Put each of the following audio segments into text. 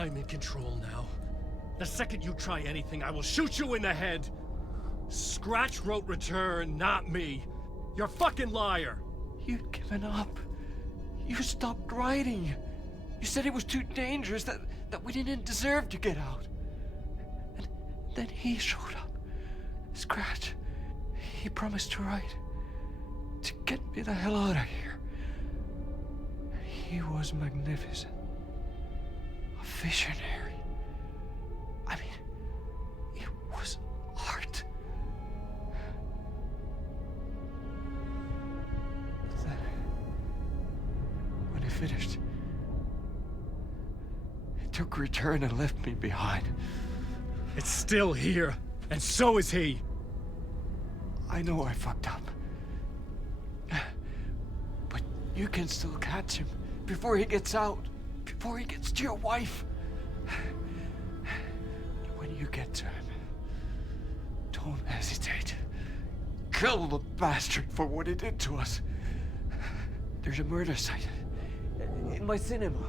I'm in control now. The second you try anything, I will shoot you in the head. Scratch wrote return, not me. You're a fucking liar. You'd given up. You stopped writing. You said it was too dangerous, that we didn't deserve to get out. And then he showed up. Scratch. He promised to write. To get me the hell out of here. He was magnificent. A visionary. I mean, it was art. Then, when he finished, he took return and left me behind. It's still here, and so is he. I know I fucked up. But you can still catch him before he gets out, before he gets to your wife. When you get to him, don't hesitate. Kill the bastard for what he did to us. There's a murder site in my cinema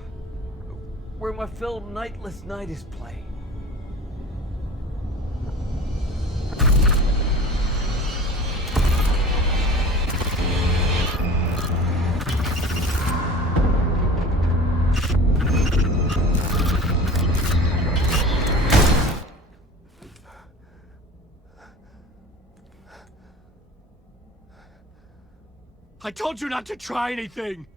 where my film Nightless Night is playing. I told you not to try anything!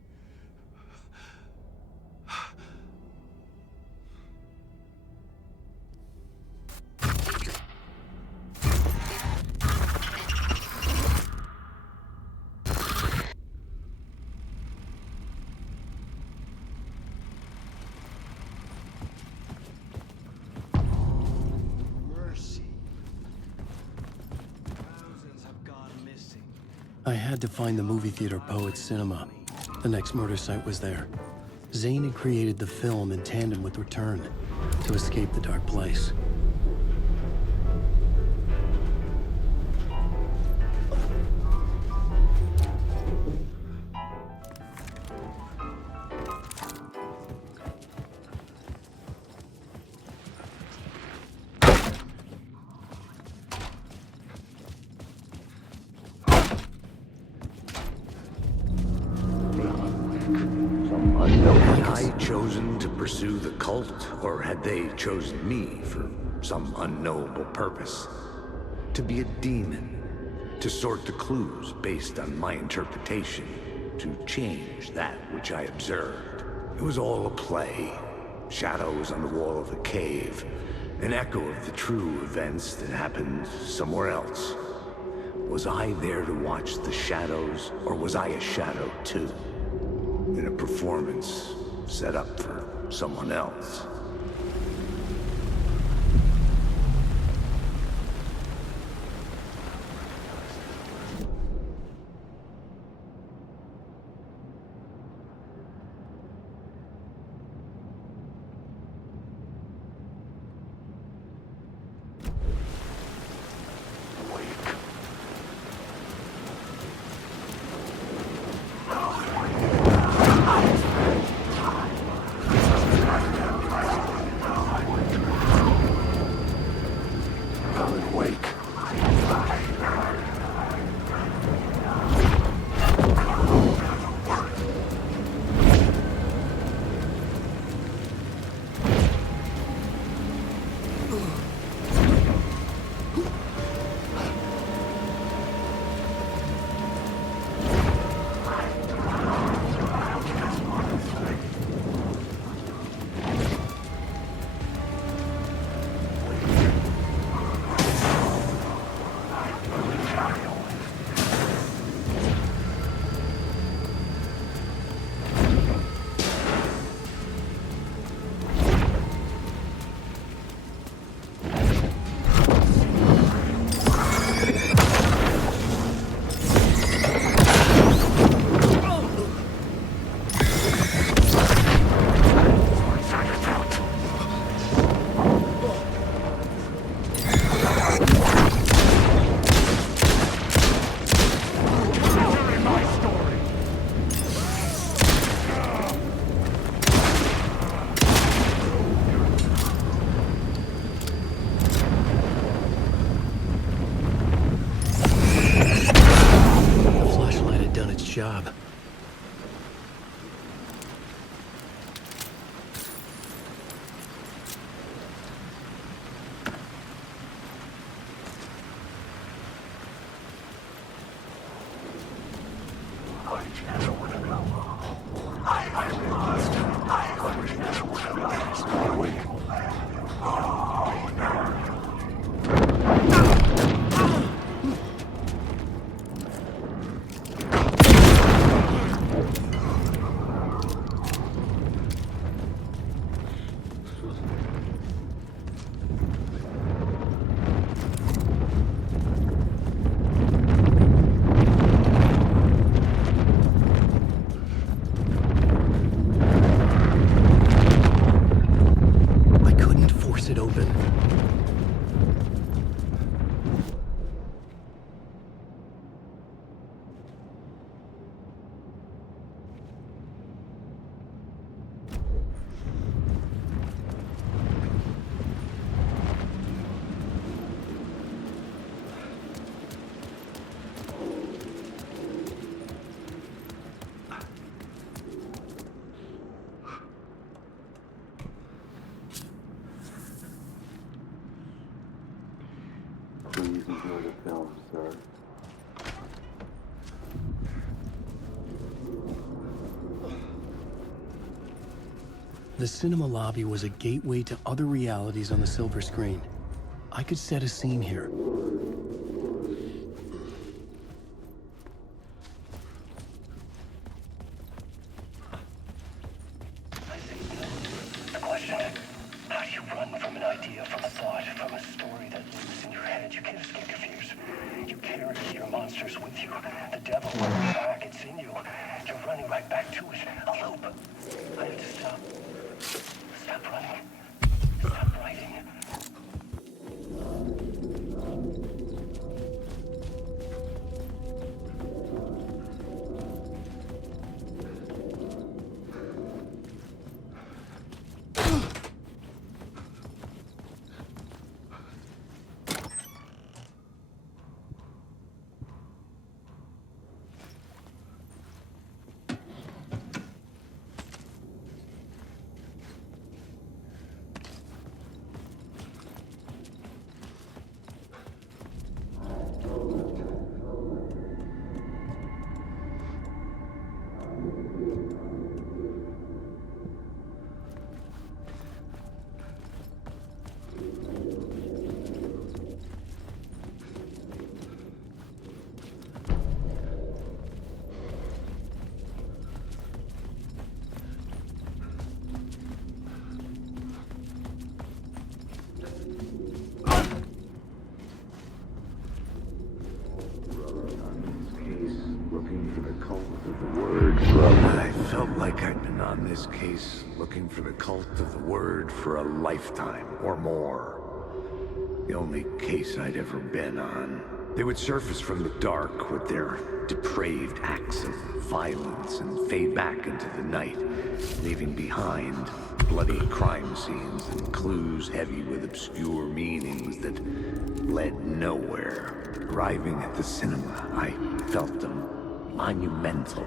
I had to find the movie theater Poets Cinema. The next murder site was there. Zane had created the film in tandem with Return to escape the dark place. Had I chosen to pursue the cult, or had they chosen me for some unknowable purpose? To be a demon, to sort the clues based on my interpretation, to change that which I observed. It was all a play. Shadows on the wall of the cave, an echo of the true events that happened somewhere else. Was I there to watch the shadows, or was I a shadow too? In a performance set up for someone else. Please enjoy the film, sir. The cinema lobby was a gateway to other realities on the silver screen. I could set a scene here. The question, how do you run from an idea, from a thought, from a story that lives in your head? You can't escape your fears. You carry your monsters with you. The devil, back, it's in you. You're running right back to it. A loop. I have to stop. Stop running. Stop writing. I felt like I'd been on this case looking for the cult of the word for a lifetime or more. The only case I'd ever been on. They would surface from the dark with their depraved acts of violence and fade back into the night, leaving behind bloody crime scenes and clues heavy with obscure meanings that led nowhere. Arriving at the cinema, I felt a monumental,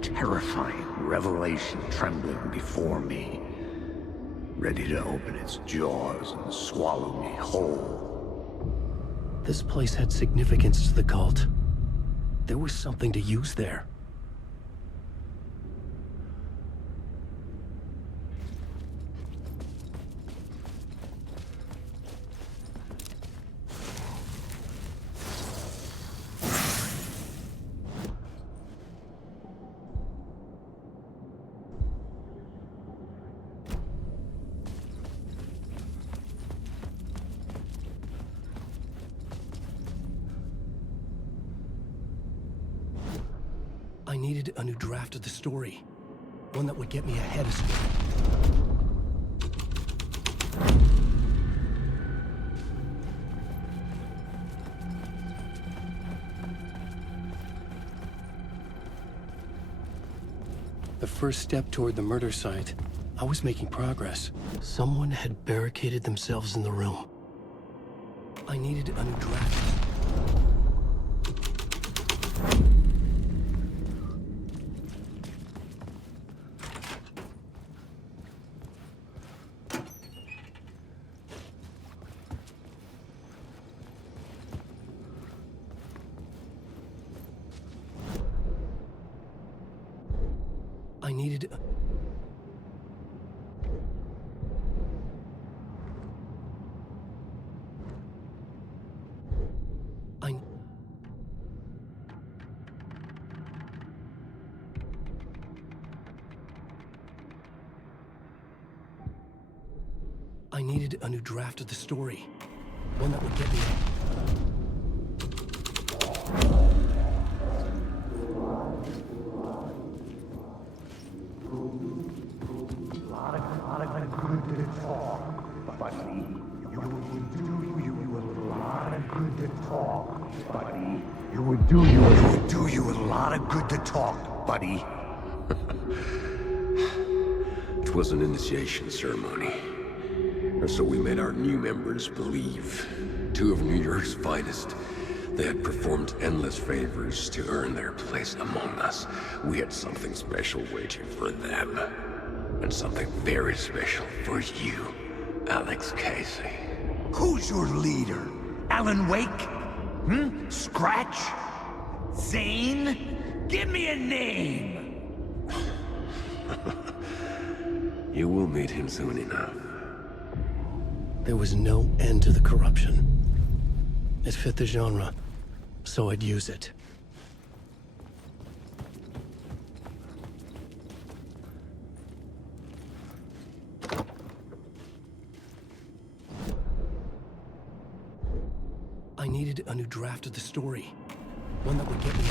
terrifying revelation trembling before me, ready to open its jaws and swallow me whole. This place had significance to the cult. There was something to use there. I needed a new draft of the story. One that would get me ahead of schedule. The first step toward the murder site, I was making progress. Someone had barricaded themselves in the room. I needed a new draft. I needed... I needed a new draft of the story. One that would get me... It would do you a lot of good to talk, buddy. It was an initiation ceremony. Or so we made our new members believe. Two of New York's finest. They had performed endless favors to earn their place among us. We had something special waiting for them. And something very special for you, Alex Casey. Who's your leader? Alan Wake? Scratch? Zane? Give me a name! You will meet him soon enough. There was no end to the corruption. It fit the genre, so I'd use it. I needed a new draft of the story. One that would get me...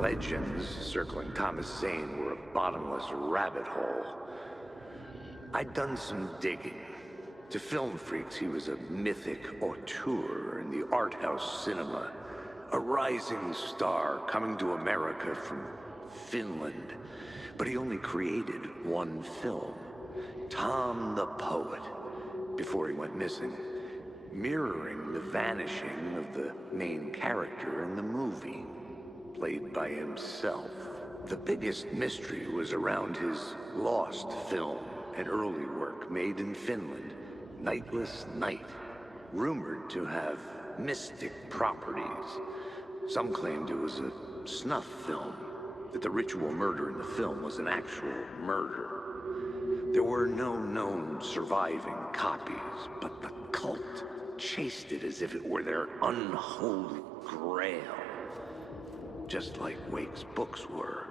Legends circling Thomas Zane were a bottomless rabbit hole. I'd done some digging. To film freaks, he was a mythic auteur in the art house cinema. A rising star coming to America from Finland. But he only created one film, Tom the Poet, before he went missing, mirroring the vanishing of the main character in the movie, played by himself. The biggest mystery was around his lost film, an early work made in Finland, Nightless Night, rumored to have mystic properties. Some claimed it was a snuff film, that the ritual murder in the film was an actual murder. There were no known surviving copies, but the cult chased it as if it were their unholy grail. Just like Wake's books were.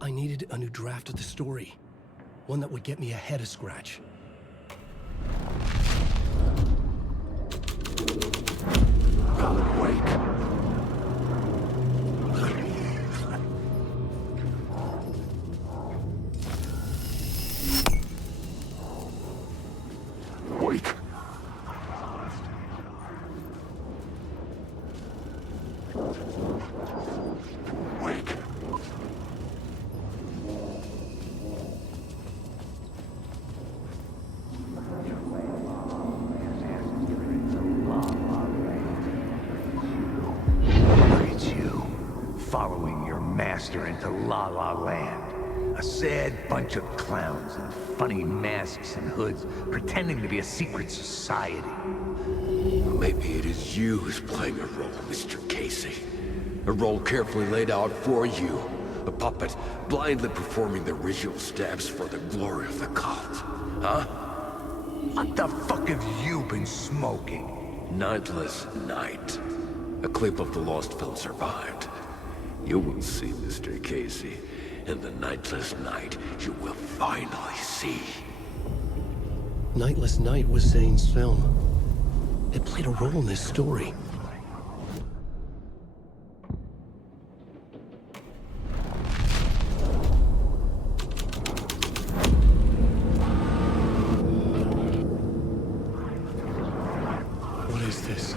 I needed a new draft of the story. One that would get me ahead of Scratch. Alan Wake. Wake. Wake. Following your master into La La Land. A sad bunch of clowns in funny masks and hoods, pretending to be a secret society. Maybe it is you who's playing a role, Mr. Casey. A role carefully laid out for you. A puppet blindly performing the ritual steps for the glory of the cult. Huh? What the fuck have you been smoking? Nightless Night. A clip of the lost film survived. You will see, Mr. Casey. In the Nightless Night, you will finally see. Nightless Night was Zane's film. It played a role in this story. What is this?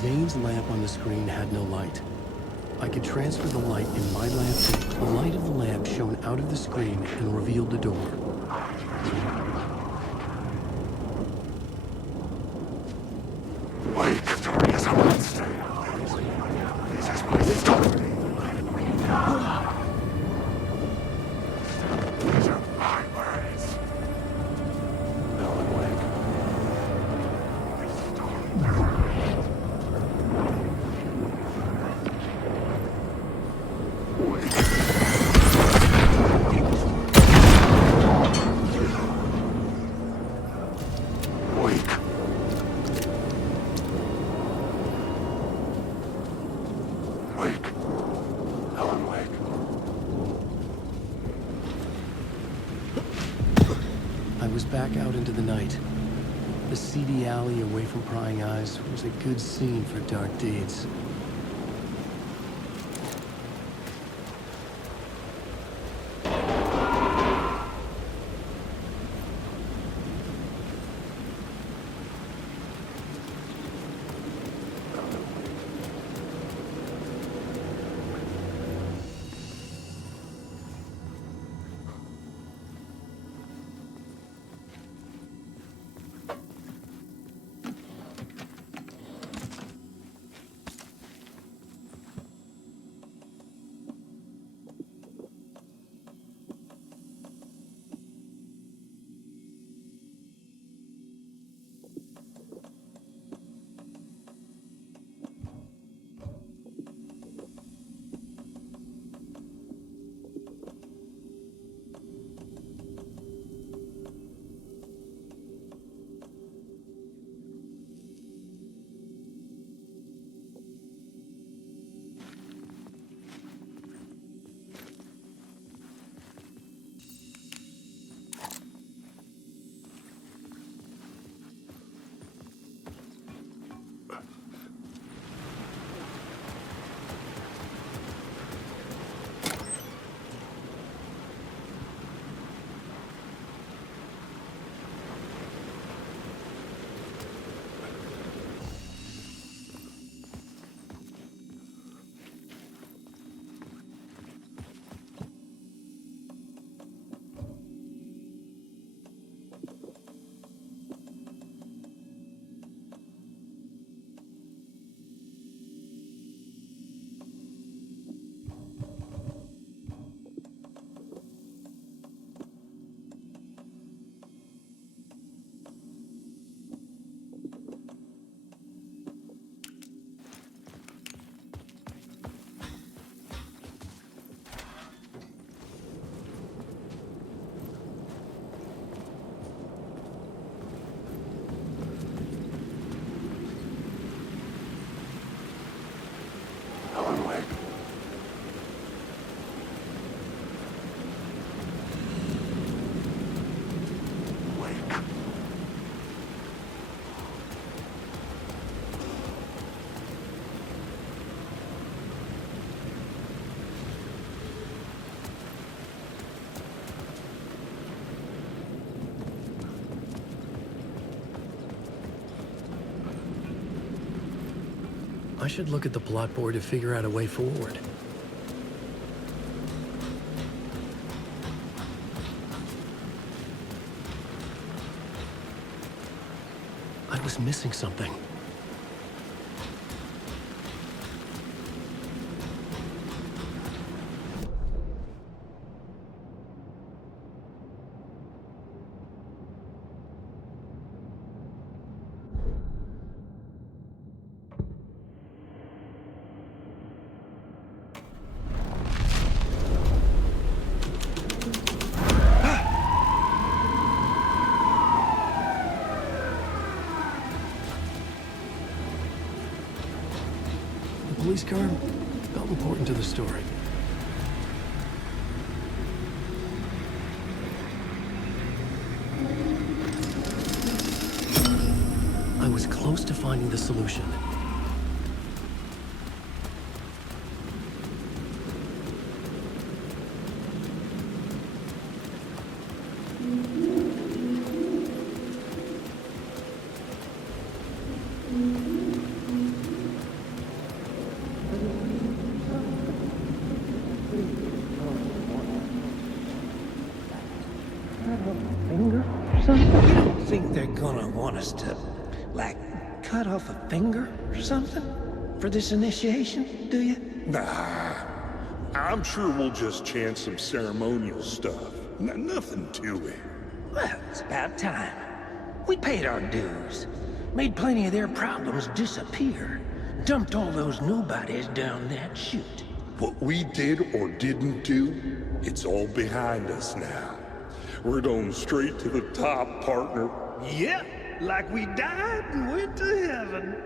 Zane's lamp on the screen had no light. I could transfer the light in my lamp. The light of the lamp shone out of the screen and revealed the door. Wait, Victoria is a monster. This is my story. These are my words. Alan Wake. I was back out into the night. The seedy alley away from prying eyes was a good scene for dark deeds. I should look at the plot board to figure out a way forward. I was missing something. Police car felt important to the story. I was close to finding the solution. You don't think they're gonna want us to, like, cut off a finger or something for this initiation, do you? Nah, I'm sure we'll just chant some ceremonial stuff. Nothing to it. Well, it's about time. We paid our dues, made plenty of their problems disappear, dumped all those nobodies down that chute. What we did or didn't do, it's all behind us now. We're going straight to the top, partner. Yep, like we died and went to heaven.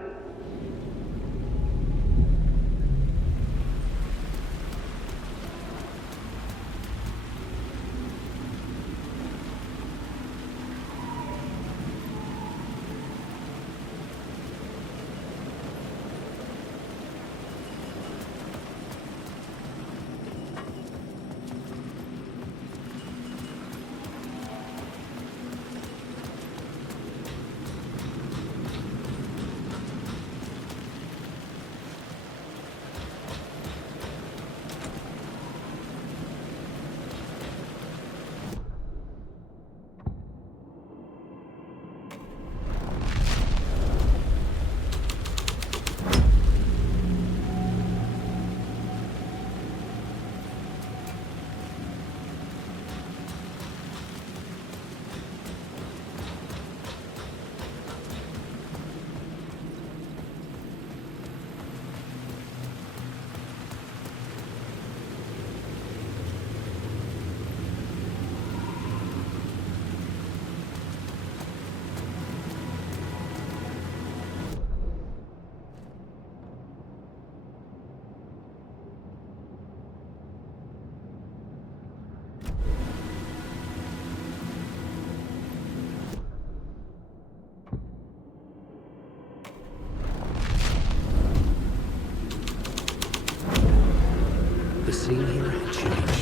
The scene here had changed.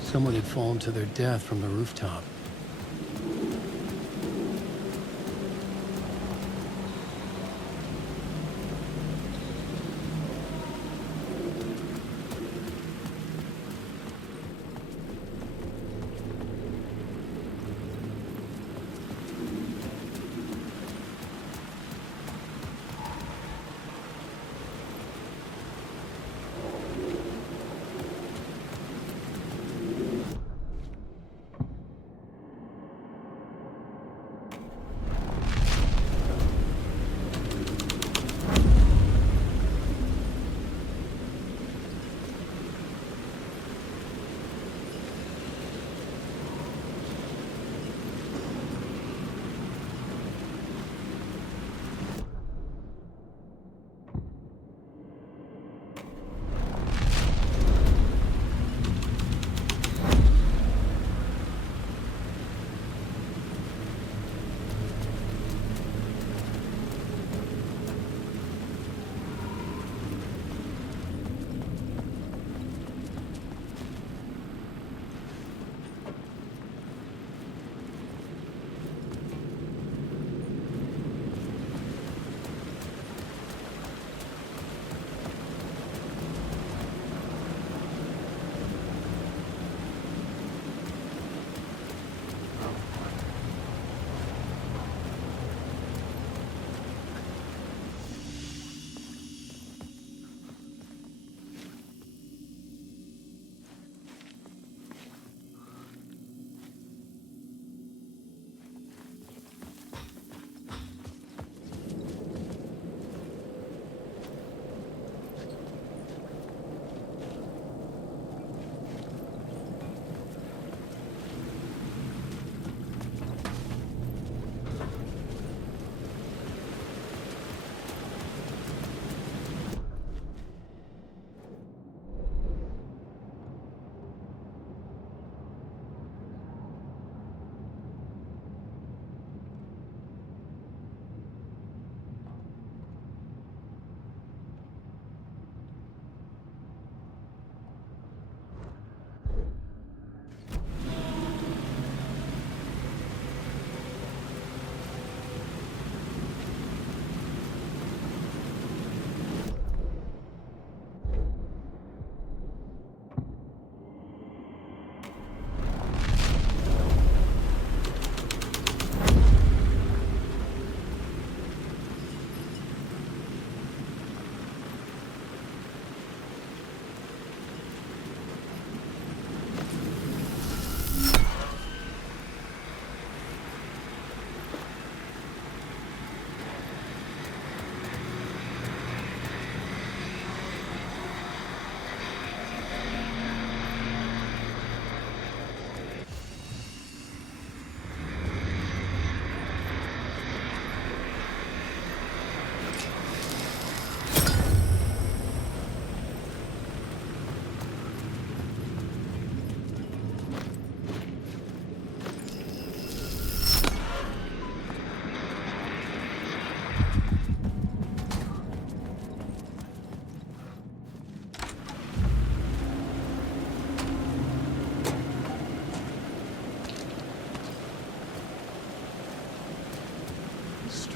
Someone had fallen to their death from the rooftop.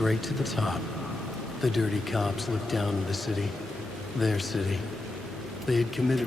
straight to the top. The dirty cops looked down on the city. Their city. They had committed...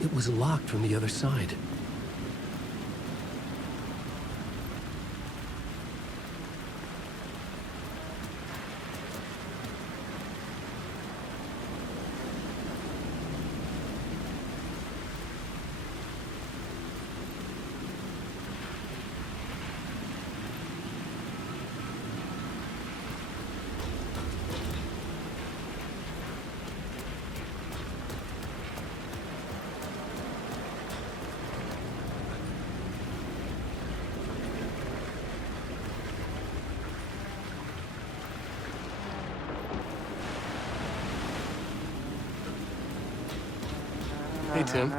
It was locked from the other side. Hey, Tim.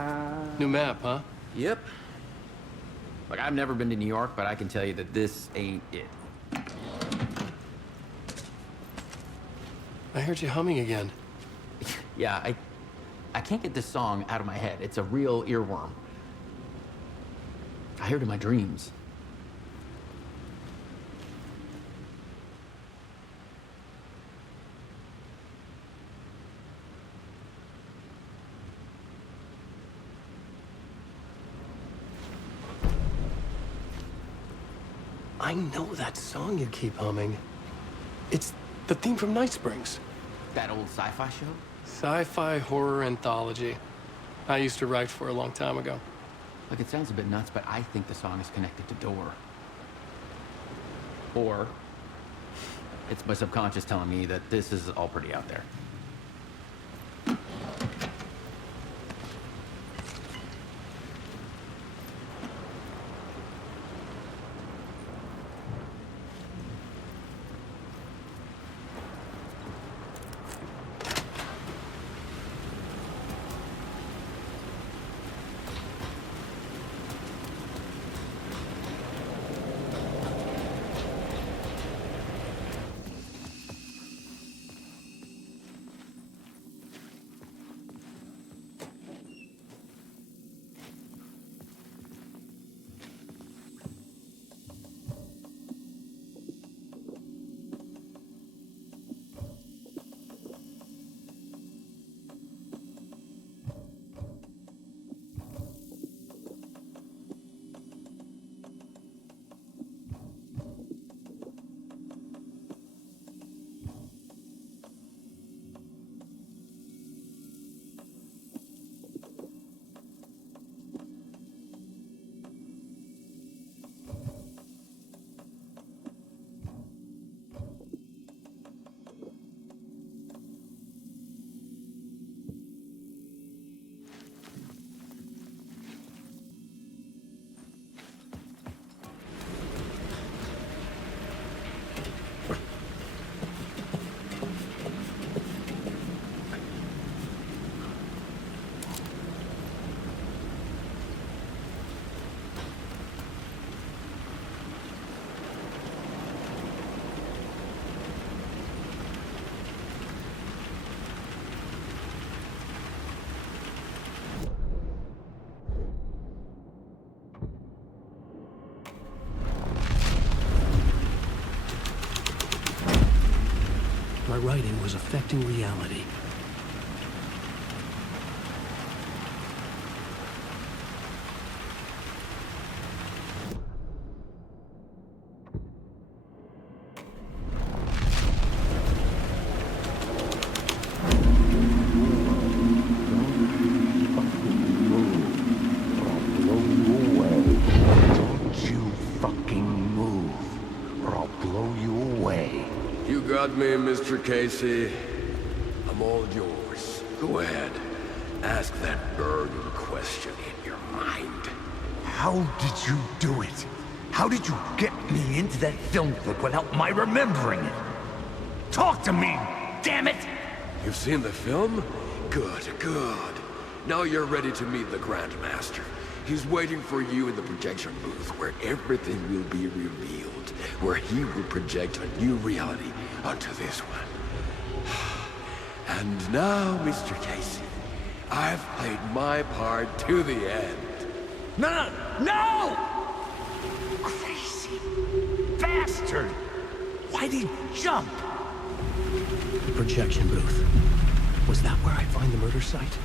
New map, huh? Yep. Like, I've never been to New York, but I can tell you that this ain't it. I heard you humming again. Yeah, I can't get this song out of my head. It's a real earworm. I hear it in my dreams. I know that song you keep humming. It's the theme from Night Springs. That old sci-fi show? Sci-fi horror anthology. I used to write for a long time ago. Look, it sounds a bit nuts, but I think the song is connected to Door. Or it's my subconscious telling me that this is all pretty out there. My writing was affecting reality. Me, Mr. Casey. I'm all yours. Go ahead. Ask that burning question in your mind. How did you do it? How did you get me into that film clip without my remembering it? Talk to me, damn it! You've seen the film? Good, good. Now you're ready to meet the Grandmaster. He's waiting for you in the projection booth where everything will be revealed, where he will project a new reality onto this one. And now, Mr. Casey, I've played my part to the end. No! Crazy bastard! Why'd he jump? The projection booth. Was that where I'd find the murder site?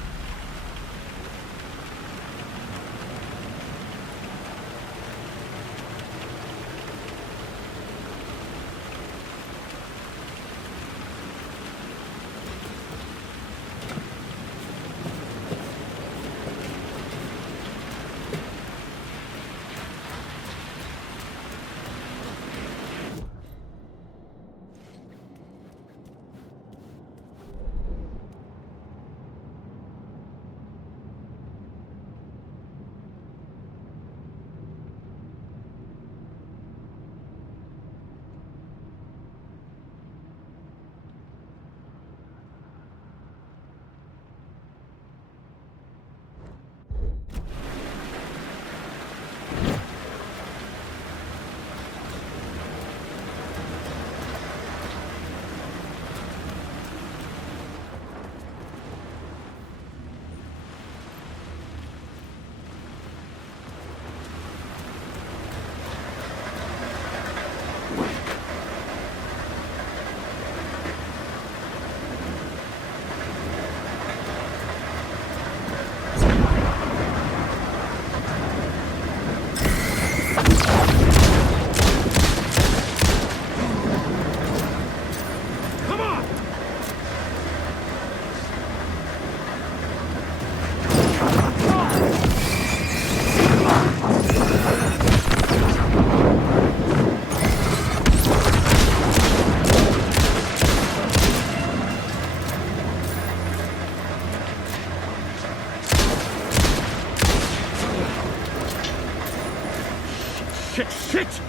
shit, shit!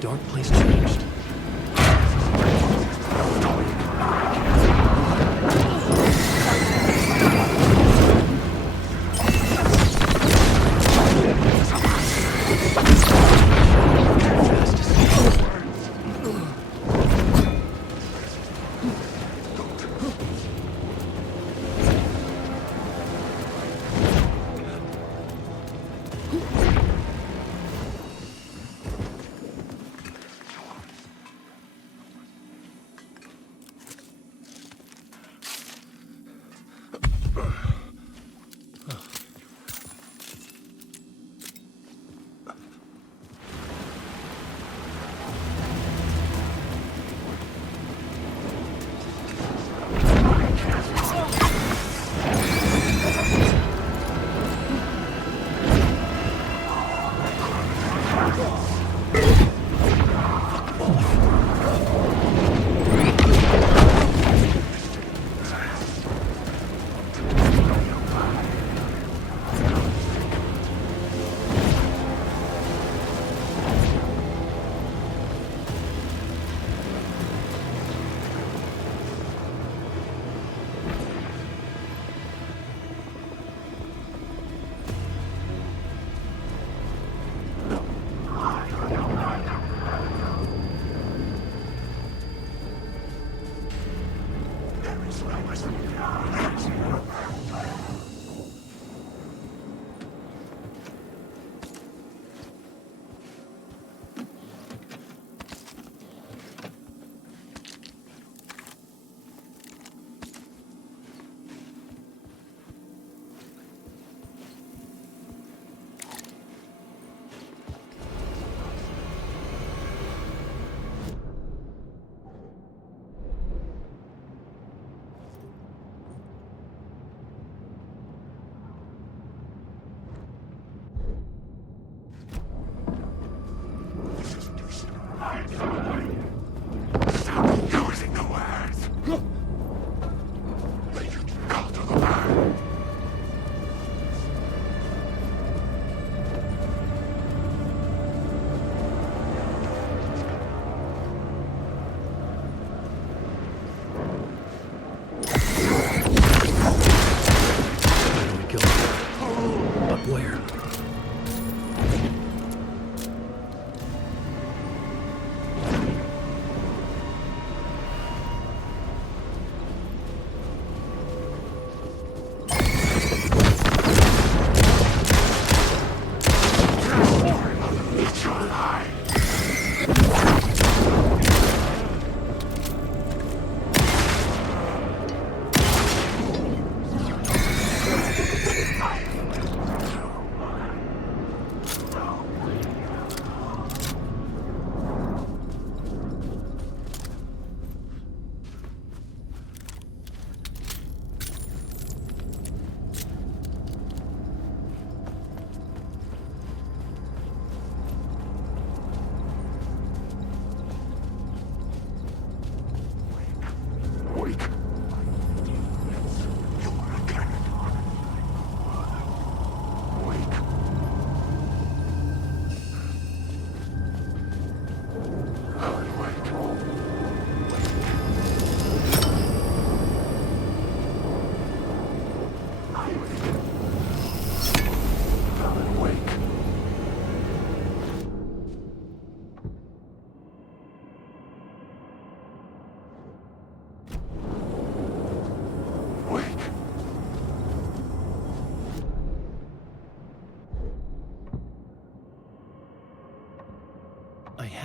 dark place changed.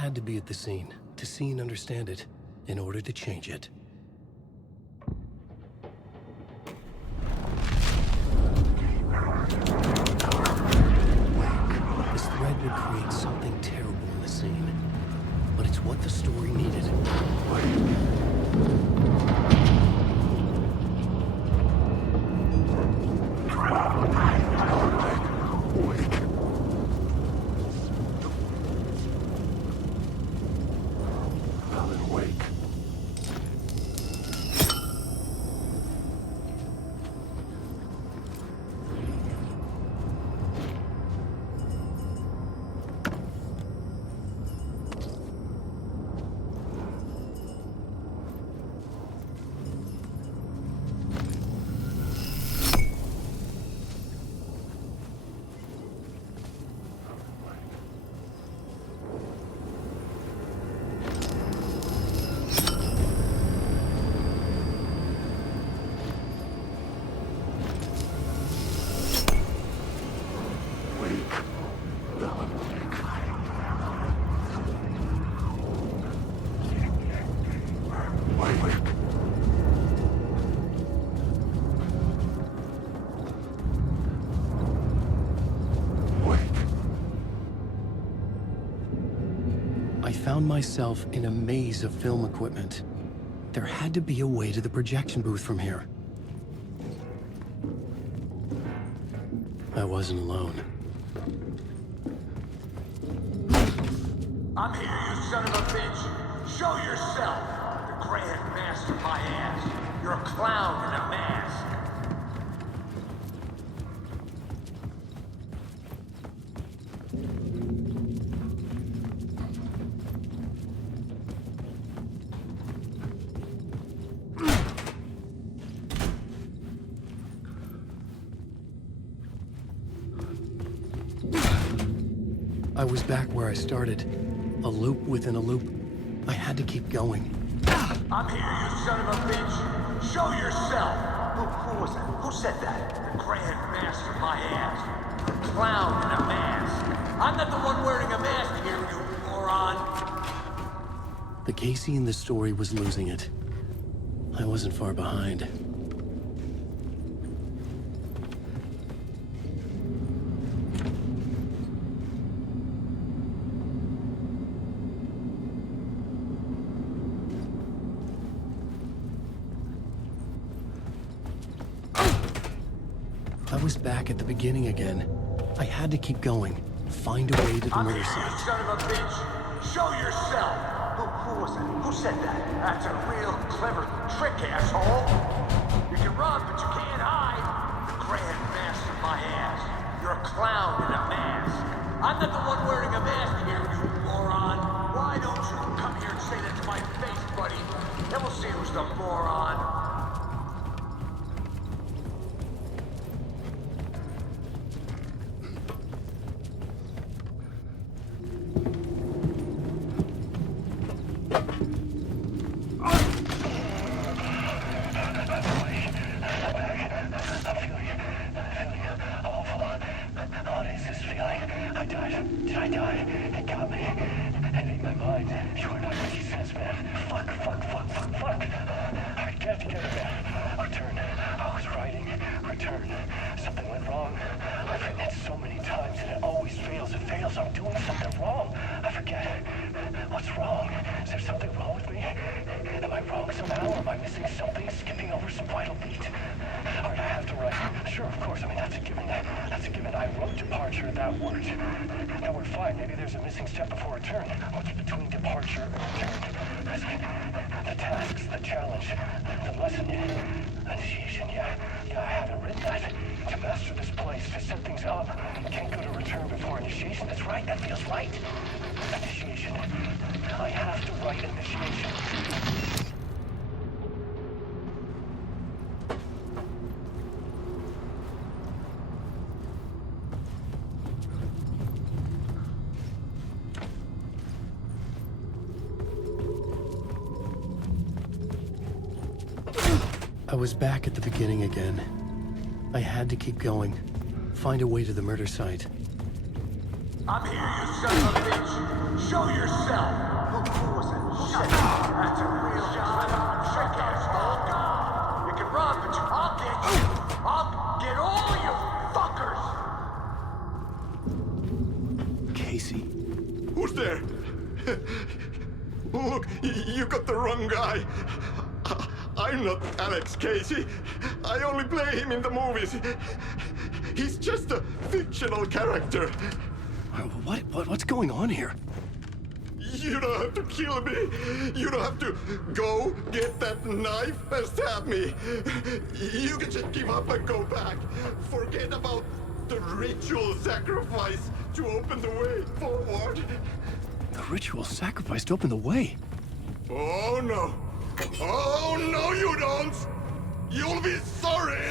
had to be at the scene to see and understand it in order to change it. This thread would create something terrible in the scene, but it's what the story needed. I found myself in a maze of film equipment. There had to be a way to the projection booth from here. I wasn't alone. I'm here, you son of a bitch! Show yourself! The Grand Master my ass! You're a clown in a mask! I was back where I started. A loop within a loop. I had to keep going. I'm here, you son of a bitch! Show yourself! Who was that? Who said that? The Grand Master my ass! You're a clown in a mask! I'm not the one wearing a mask here, you moron! The Casey in the story was losing it. I wasn't far behind. I was back at the beginning again. I had to keep going. Find a way to the murder site. You son of a bitch! Show yourself! Who was that? Who said that? That's a real clever trick, asshole! You can run, but you can't hide! The Grand Master my ass! You're a clown in a mask! I'm not the one wearing a mask here, you moron! Why don't you come here and say that to my face, buddy? Then we'll see who's the moron! I was back at the beginning again. I had to keep going. Find a way to the murder site. I'm here, you son of a bitch. Show yourself. Who was it? Who said that? That's a real clever trick, asshole. You can run, but I'll get you. I'll get all you fuckers. Casey. Who's there? Look, you got the wrong guy. I'm not Alex Casey. I only play him in the movies. He's just a fictional character. What's going on here? You don't have to kill me. You don't have to go get that knife and stab me. You can just give up and go back. Forget about the ritual sacrifice to open the way forward. The ritual sacrifice to open the way? Oh no. Oh no, you don't. You'll be sorry.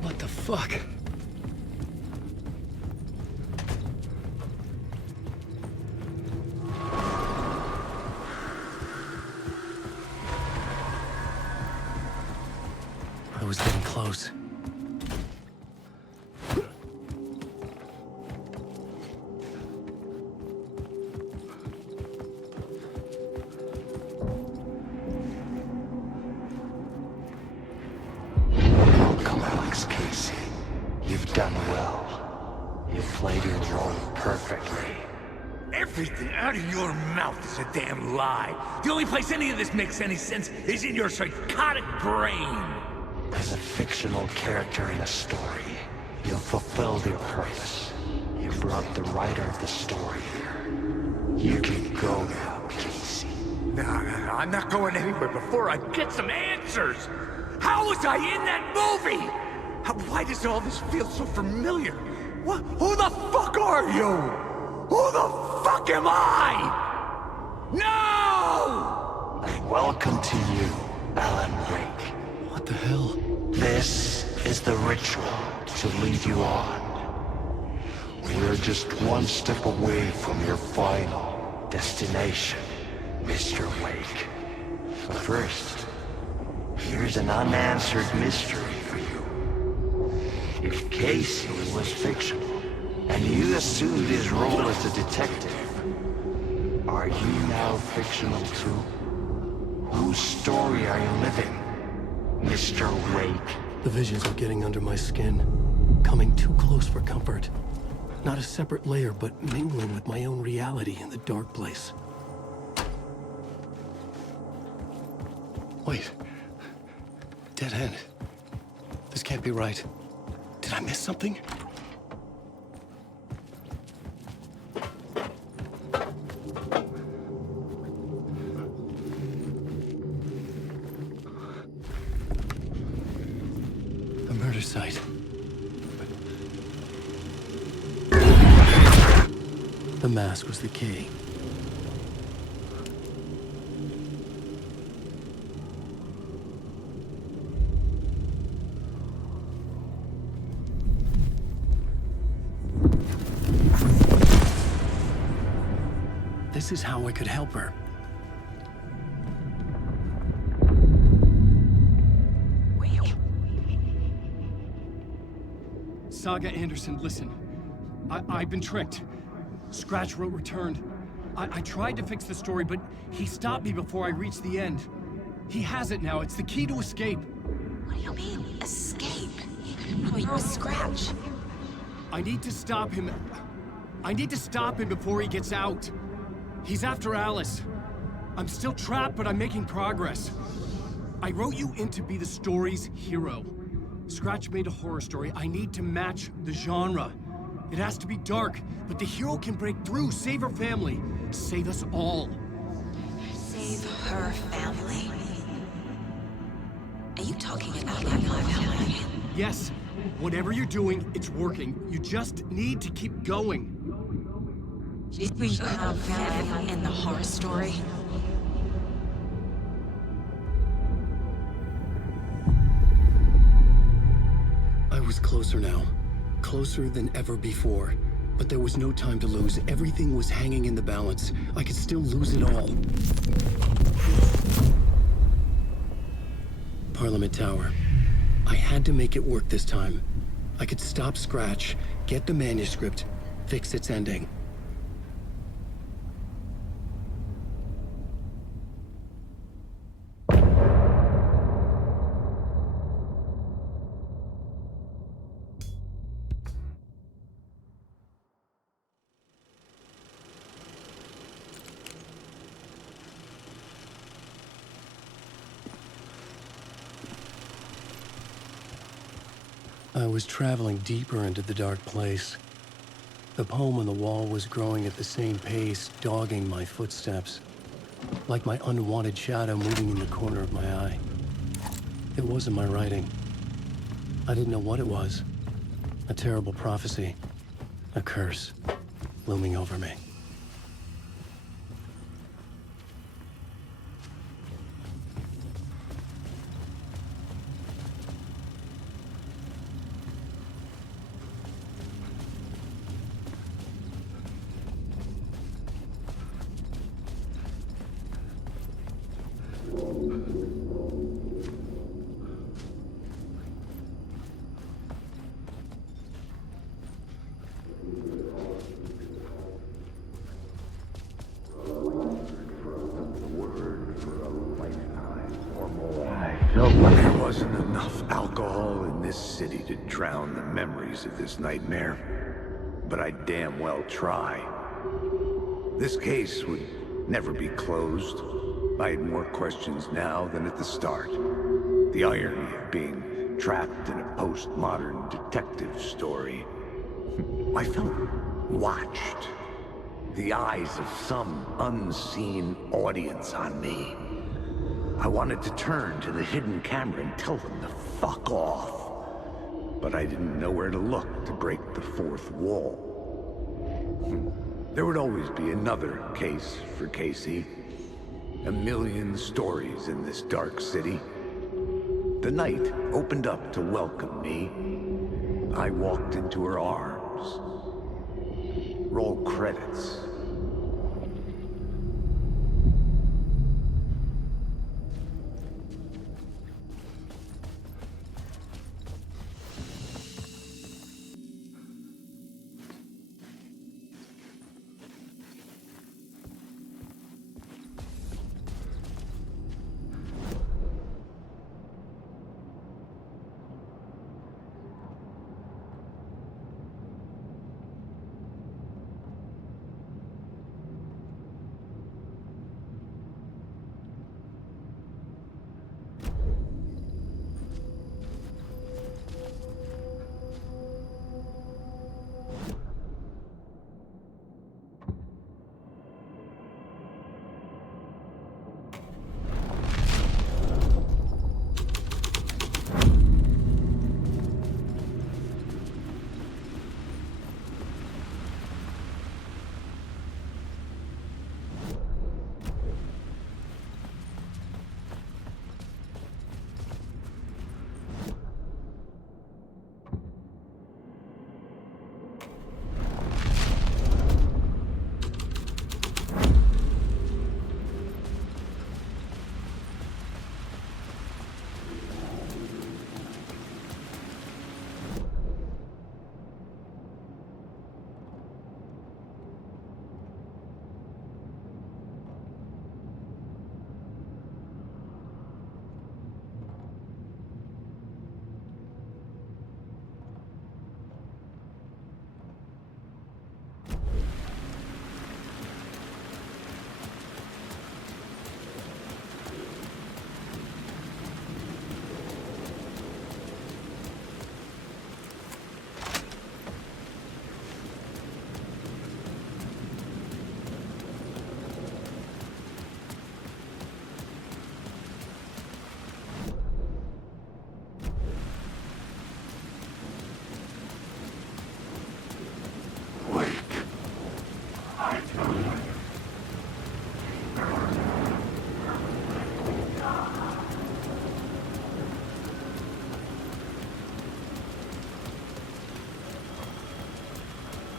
What the fuck? I was getting close. Welcome, Alex Casey. You've done well. You've played your role perfectly. Everything out of your mouth is a damn lie. The only place any of this makes any sense is in your psychotic brain. As a fictional character in a story, you've fulfilled your purpose. You've brought the writer of the story here. You can go now, Casey. No, I'm not going anywhere before I get some answers. How was I in that movie? Why does all this feel so familiar? What? Who the fuck are you? Who the fuck am I? No! And welcome to you, Alan Wake. What the hell? This is the ritual to lead you on. We're just one step away from your final destination, Mr. Wake. But first, here's an unanswered mystery for you. If Casey was fictional, and you assumed his role as a detective, are you now fictional too? Whose story are you living, Mr. Wake? The visions are getting under my skin, coming too close for comfort. Not a separate layer, but mingling with my own reality in the dark place. Wait. Dead end. This can't be right. Did I miss something? A murder site. The mask was the key. This is how I could help her. Saga Anderson, listen. I've been tricked. Scratch wrote returned. I tried to fix the story, but he stopped me before I reached the end. He has it now. It's the key to escape. What do you mean, escape? Oh, you're a Scratch. I need to stop him. I need to stop him before he gets out. He's after Alice. I'm still trapped, but I'm making progress. I wrote you in to be the story's hero. Scratch made a horror story. I need to match the genre. It has to be dark, but the hero can break through, save her family, save us all. Save her family? Are you talking about my family? Yes. Whatever you're doing, it's working. You just need to keep going. We have family in the horror story. I was closer now. Closer than ever before. But there was no time to lose. Everything was hanging in the balance. I could still lose it all. Parliament Tower. I had to make it work this time. I could stop Scratch, get the manuscript, fix its ending. I was traveling deeper into the dark place. The poem on the wall was growing at the same pace, dogging my footsteps, like my unwanted shadow moving in the corner of my eye. It wasn't my writing. I didn't know what it was. A terrible prophecy, a curse, looming over me. There wasn't enough alcohol in this city to drown the memories of this nightmare, but I'd damn well try. This case would never be closed. I had more questions now than at the start. The irony of being trapped in a postmodern detective story. I felt watched. The eyes of some unseen audience on me. I wanted to turn to the hidden camera and tell them to fuck off. But I didn't know where to look to break the fourth wall. There would always be another case for Casey. A million stories in this dark city. The night opened up to welcome me. I walked into her arms. Roll credits.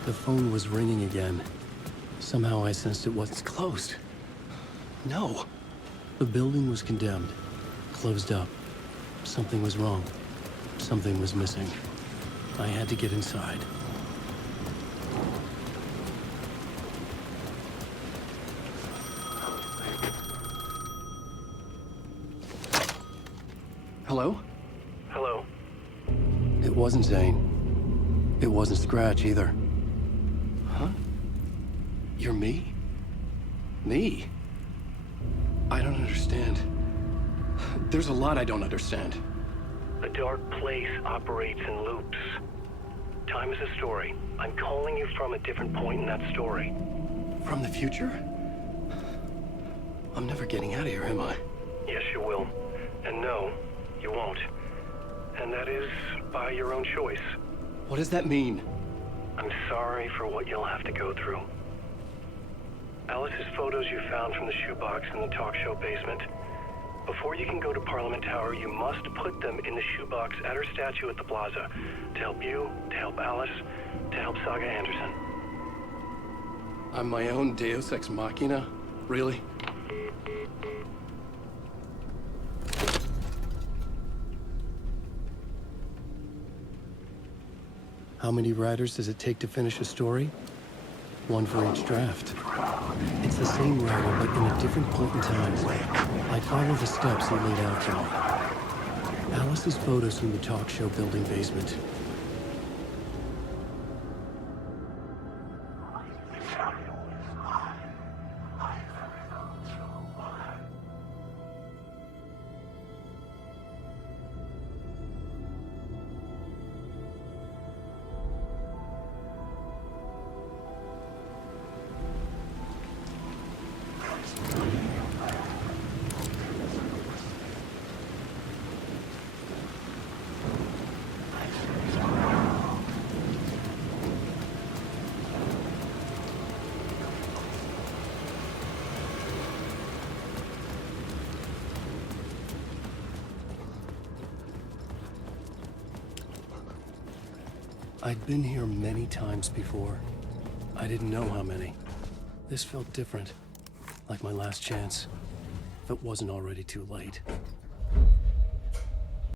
The phone was ringing again. Somehow I sensed it was closed. No. The building was condemned. Closed up. Something was wrong. Something was missing. I had to get inside. Hello? Hello? It wasn't Zane. It wasn't Scratch either. Huh? You're me? Me? I don't understand. There's a lot I don't understand. A dark place operates in loops. Time is a story. I'm calling you from a different point in that story. From the future? I'm never getting out of here, am I? Yes, you will. And no, you won't. And that is by your own choice. What does that mean? I'm sorry for what you'll have to go through. Alice's photos you found from the shoebox in the talk show basement. Before you can go to Parliament Tower, you must put them in the shoebox at her statue at the plaza. To help you, to help Alice, to help Saga Anderson. I'm my own Deus Ex Machina? Really? How many writers does it take to finish a story? One for each draft. It's the same writer, but in a different point in time. I follow the steps he laid out for me. Alice's photos from the talk show building basement. I'd been here many times before. I didn't know how many. This felt different, like my last chance, if it wasn't already too late.